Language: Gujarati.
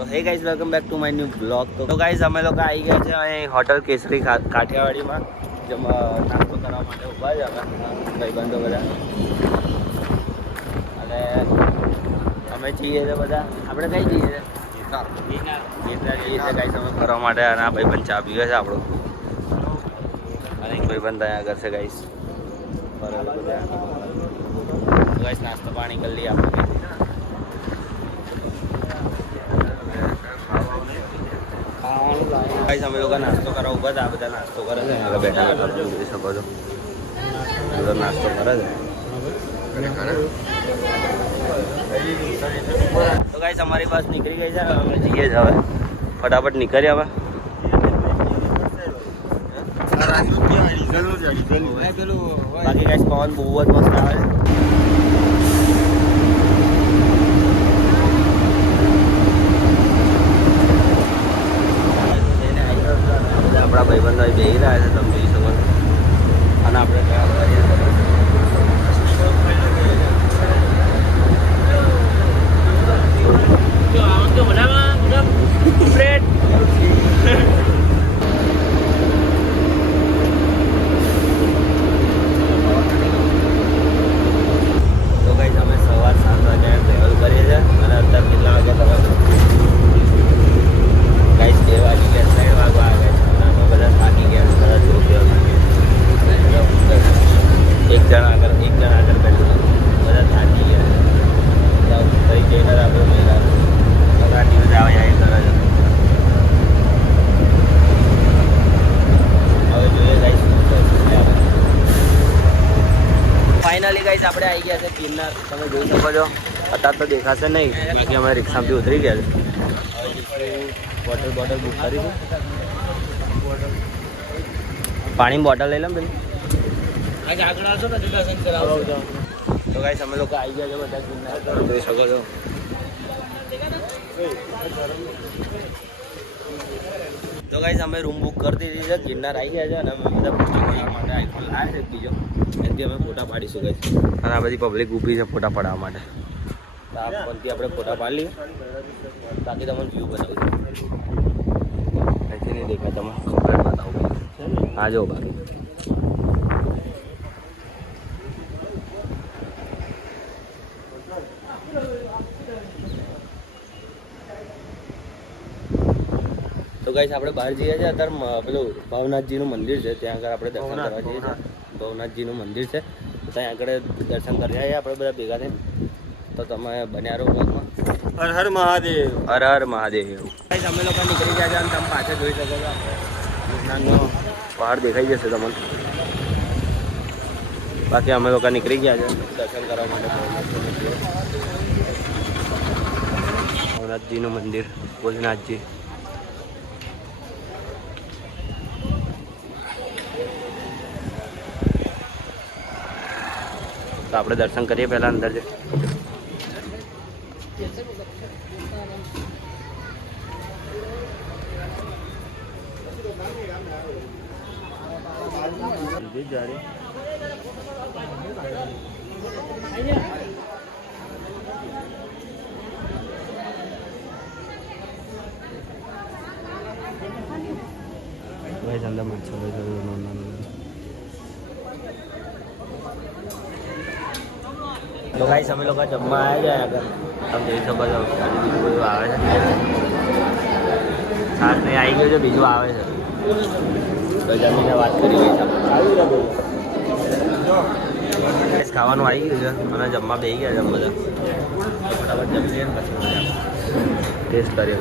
તો hey guys welcome back to my new blog. તો ગાઈઝ અમે લોકો આવી ગયા છે અહીં હોટલ કેસરી કાઠિયાવાડીમાં, જેમાં નાસ્તો કરવા માટે ઊભા છે અમે ભાઈબંધો બધા. અને અમે જઈએ છીએ બધા, આપણે કઈ જઈએ છીએ? ગિરનાર જઈએ છીએ ગાઈઝ અમે ફરવા માટે. અને આ ભાઈબંધ ચા પીવે છે આપણો, અને એક ભાઈબંધ અહીંયા કરશે ગાઈઝ ફરવા બધા. ગાઈઝ નાસ્તો પાણી કરી લઈએ આપણે. ગાઈઝ અમે લોકો નાસ્તો કરવા ઊભા હતા, આ બધા નાસ્તો કરે છે બેઠા બેઠા જોઈ શકો છો, બધો નાસ્તો કરે છે. તો ગાઈઝ અમારી બસ નીકળી ગઈ છે, અમે જઈએ જ હવે ફટાફટ નીકળીએ હવે. બાકી ગાઈઝ પવન બહુ જ મસ્ત આવે છે. આપણા ભાઈબંધો બેસી રહ્યા છે, તમે જોઈ શકો છો. અને આપણે તો ગાઈઝ અમે સવાર 7 વાગે ટ્રેવલ કરીએ છીએ, અને અત્યારે કેટલા વાગે તમે ગાઈઝ 2 વાગી ગયા, 3 વાગવા આવ્યા છે. બધા થાકી ગયા, બધા જોકે એક જણ આગળ બેઠું, બધા થાકી ગયા. કઈ જઈને આપણે મહિલા રાતીઓ જ આવે કરે છે. હવે જોઈએ ગાઈસ શું થાય. ફાઇનલી ગાઈસ આપણે આવી ગયા છે ગિરનાર, તમે જોઈ શકો છો. અત્યારે તો દેખાશે નહીં, બાકી અમે રિક્ષામાંથી ઉતરી ગયા છે. હવે બોટલ બુક કરી છે, પાણીની બોટલ લઈ લઉં પેલી. તો ગાઈસ અમે લોકો આવી ગયા છે બધા ગિરનાર, જોઈ શકો છો. તો ગાઈસ અમે રૂમ બુક કરી દીધી છે, ગિરનાર આવી ગયા છે. અને અમે બધા ફોટા પાડવા માટે આઈફોન લાવ્યા છે બીજો, એનાથી અમે ફોટા પાડીશું ગાઈસ. અને આ બધી પબ્લિક ઊભી છે ફોટા પાડવા માટે. તો આ ફોનથી આપણે ફોટા પાડી લઈએ, બાકી તમને વ્યૂ બતાવું છું. અહીંથી નહીં દેખાય, તમે કમ્પ્લેટ બતાવું. હા જો બાકી તો ગાઈસ આપણે બહાર જઈએ છીએ. અત્યારે પેલું ભાવનાથજીનું મંદિર છે, ત્યાં આગળ આપણે દર્શન કરવા જઈએ છીએ. ભાવનાથજીનું મંદિર છે, ત્યાં આગળ દર્શન કરી આવીએ આપણે બધા ભેગા થઈને. તો તમે બન્યા રહો બ્લોગમાં. હર હર મહાદેવ, હર હર મહાદેવ. ગાઈસ અમે લોકો નીકળી ગયા છે, અને તમે પાછળ જોઈ શકો છો ગિરનારનો પહાડ દેખાઈ જશે તમને. બાકી અમે લોકો નીકળી ગયા છે દર્શન કરવા માટે ભવનાથજીનું મંદિર, ભોજનાથજી. તો આપણે દર્શન કરીએ પહેલાં અંદર જઈએ. અંદર માણસો તો ગાઈસ અમે લોકો જમવા આવ્યા છે આગળ, તમે જોઈ શકો છો. બધું આવે છે, છાસ ને આવી ગયું છે, બીજું આવે છે. તો જમીને વાત કરી ગઈ છે, ખાવાનું આવી ગયું છે અને જમવા બેસી ગયા છે બધા. ફટાફટ જમી લઈએ ને પછી ટેસ્ટ કરીએ.